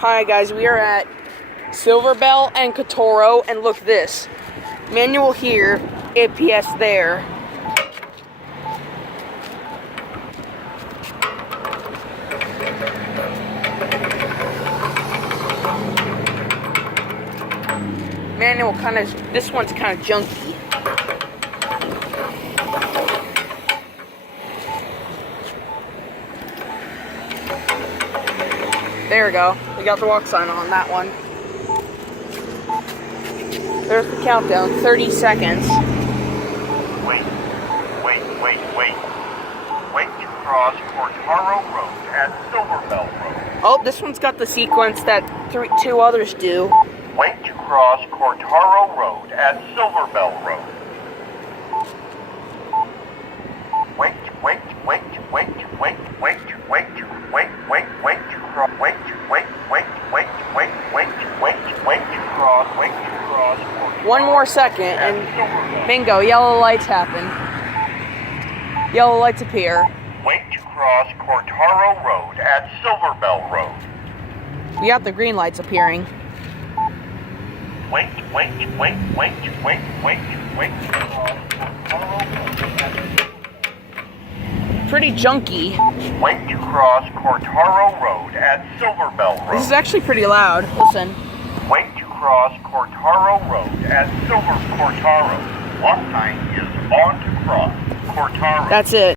Hi guys, we are at Silverbell and Katoro, and look this. Manual here, AGPS there. Manual this one's kind of junky. There we go. We got the walk sign on that one. There's the countdown, 30 seconds. Wait to cross Cortaro Road at Silverbell Road. Oh, this one's got the sequence that two others do. Wait to cross Cortaro Road at Silverbell Road. Wait to cross. One more second, and bingo, yellow lights happen. Yellow lights appear. Wait to cross Cortaro Road at Silverbell Road. We got the green lights appearing. Wait to cross Cortaro Road. Pretty junky. Wait to cross Cortaro Road at Silverbell Road. This is actually pretty loud. Listen. Wait to cross Cortaro Road at Cortaro. Walk sign is on to cross Cortaro. That's it.